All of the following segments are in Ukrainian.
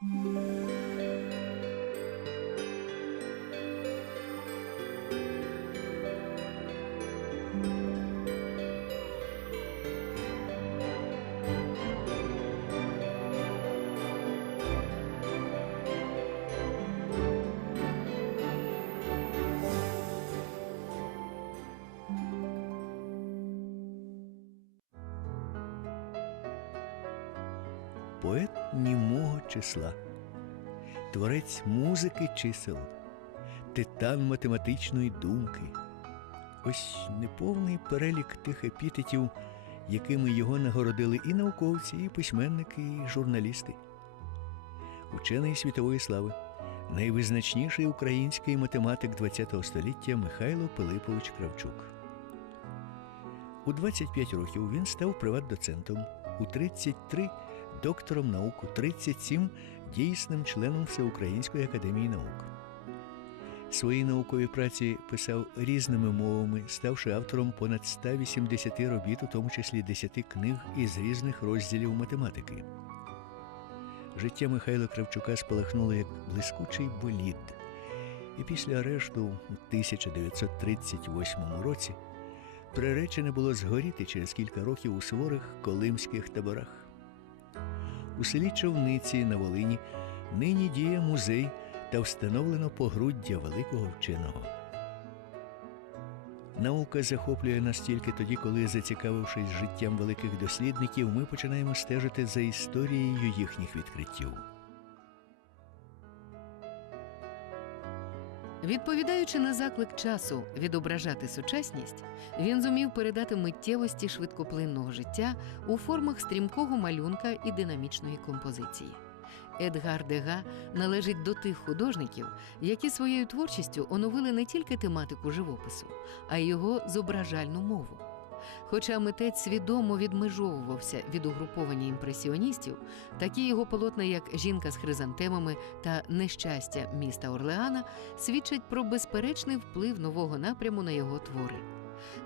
Música поет німого числа, творець музики чисел, титан математичної думки. Ось неповний перелік тих епітетів, якими його нагородили і науковці, і письменники, і журналісти. Учений світової слави, найвизначніший український математик ХХ століття Михайло Пилипович Кравчук. У 25 років він став приват-доцентом, у 33 доктором наук, у 37 дійсним членом Всеукраїнської академії наук. Свої наукові праці писав різними мовами, ставши автором понад 180 робіт, у тому числі 10 книг із різних розділів математики. Життя Михайла Кравчука спалахнуло як блискучий болід. І після арешту у 1938 році приречене було згоріти через кілька років у суворих колимських таборах. У селі Човниці на Волині нині діє музей та встановлено погруддя великого вченого. Наука захоплює нас тільки тоді, коли, зацікавившись життям великих дослідників, ми починаємо стежити за історією їхніх відкриттів. Відповідаючи на заклик часу відображати сучасність, він зумів передати миттєвості швидкоплинного життя у формах стрімкого малюнка і динамічної композиції. Едгар Дега належить до тих художників, які своєю творчістю оновили не тільки тематику живопису, а й його зображальну мову. Хоча митець свідомо відмежовувався від угруповання імпресіоністів, такі його полотна, як Жінка з хризантемами та Нещастя міста Орлеана, свідчать про безперечний вплив нового напряму на його твори.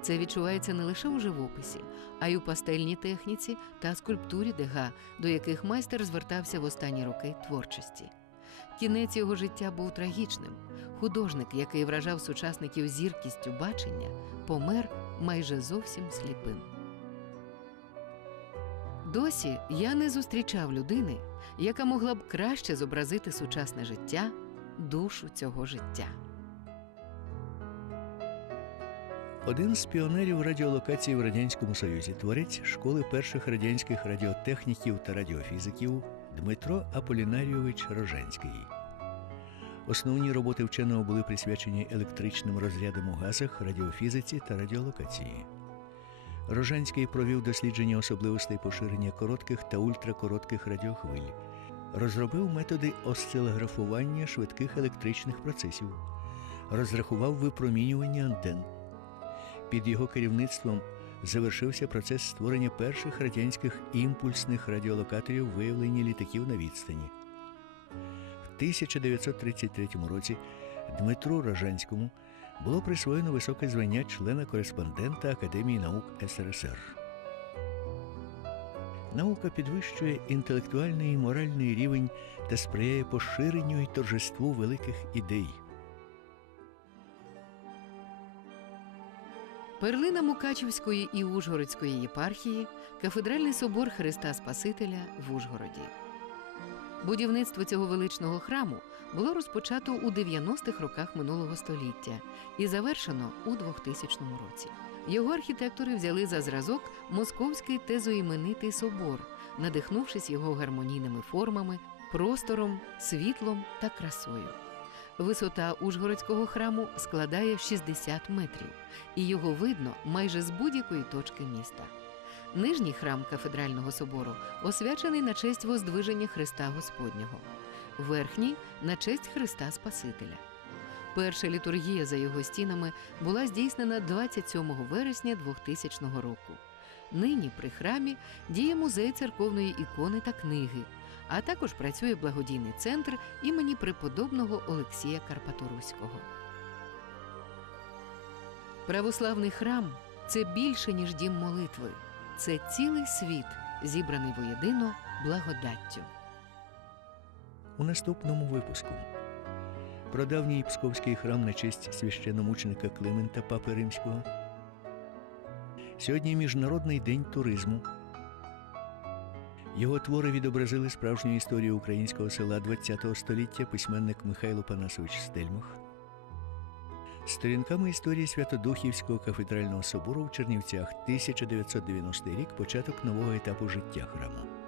Це відчувається не лише у живописі, а й у пастельній техніці та скульптурі Дега, до яких майстер звертався в останні роки творчості. Кінець його життя був трагічним. Художник, який вражав сучасників зіркістю бачення, помер майже зовсім сліпим. Досі я не зустрічав людини, яка могла б краще зобразити сучасне життя, душу цього життя. Один з піонерів радіолокації в Радянському Союзі, творець школи перших радянських радіотехніків та радіофізиків Дмитро Аполінарійович Роженський. Основні роботи вченого були присвячені електричним розрядам у газах, радіофізиці та радіолокації. Роженський провів дослідження особливостей поширення коротких та ультракоротких радіохвиль, розробив методи осцилографування швидких електричних процесів, розрахував випромінювання антенн. Під його керівництвом завершився процес створення перших радянських імпульсних радіолокаторів виявлення літаків на відстані. В 1933 році Дмитру Рожанському було присвоєно високе звання члена-кореспондента Академії наук СРСР. Наука підвищує інтелектуальний і моральний рівень та сприяє поширенню і торжеству великих ідей. Перлина Мукачівської і Ужгородської єпархії кафедральний собор Христа Спасителя в Ужгороді. Будівництво цього величного храму було розпочато у 90-х роках минулого століття і завершено у 2000 році. Його архітектори взяли за зразок Московський тезоіменитий собор, надихнувшись його гармонійними формами, простором, світлом та красою. Висота Ужгородського храму складає 60 метрів, і його видно майже з будь-якої точки міста. Нижній храм кафедрального собору освячений на честь воздвиження Христа Господнього, верхній на честь Христа Спасителя. Перша літургія за його стінами була здійснена 27 вересня 2000 року. Нині при храмі діє музей церковної ікони та книги, а також працює благодійний центр імені преподобного Олексія Карпаторуського. Православний храм це більше, ніж дім молитви. Це цілий світ, зібраний воєдино благодаттю. у наступному випуску. Про давній Псковський храм на честь священномученика Климента Папи Римського. Сьогодні Міжнародний день туризму. Його твори відобразили справжню історію українського села ХХ століття письменник Михайло Панасович Стельмах. Сторінками історії Святодухівського кафедрального собору в Чернівцях 1990 рік початок нового етапу життя храму.